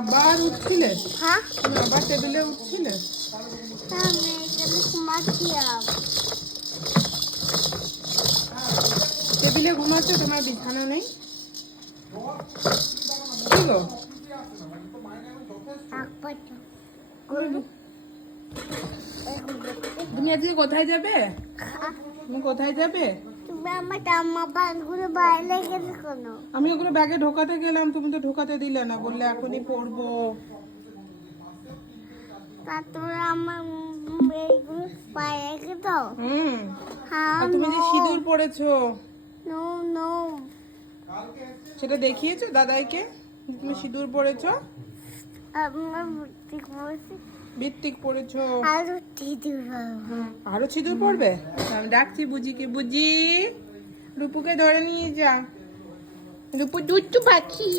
আবার উঠছিলে? হ্যাঁ, আবার টেবিলে উঠছিলে? আমি এখানে ঘুমাচ্ছিলাম। টেবিলে ঘুমাচ্ছ, তোমার বিছানা নেই? কি গো? তুমি আজকে কোথায় যাবে? তুমি কোথায় যাবে? তুমি আমার জামা প্যান্টগুলো বাইরে গেছে কেন? আমি ওগুলো ব্যাগে ঢোকাতে গেলাম, তুমি তো ঢোকাতে দিলে না, বললে এখনই পরবো। তারপরে আমার এইগুলো পায়ে রেখে দাও। হ্যাঁ, আর তুমি যে সিঁদুর পরেছো, নো নো, সেটা দেখিয়েছো দাদাইকে? তুমি সিঁদুর পরেছো, আমার বুদ্ধি বলছি বৃত্তিক পরেছো। আরো দিদি আরো সিঁদুর পরবে? আমি ডাকছি বুঝিকে। বুঝি, রূপুকে ধরে নিয়ে যা। রূপু দুষ্টু পাখি।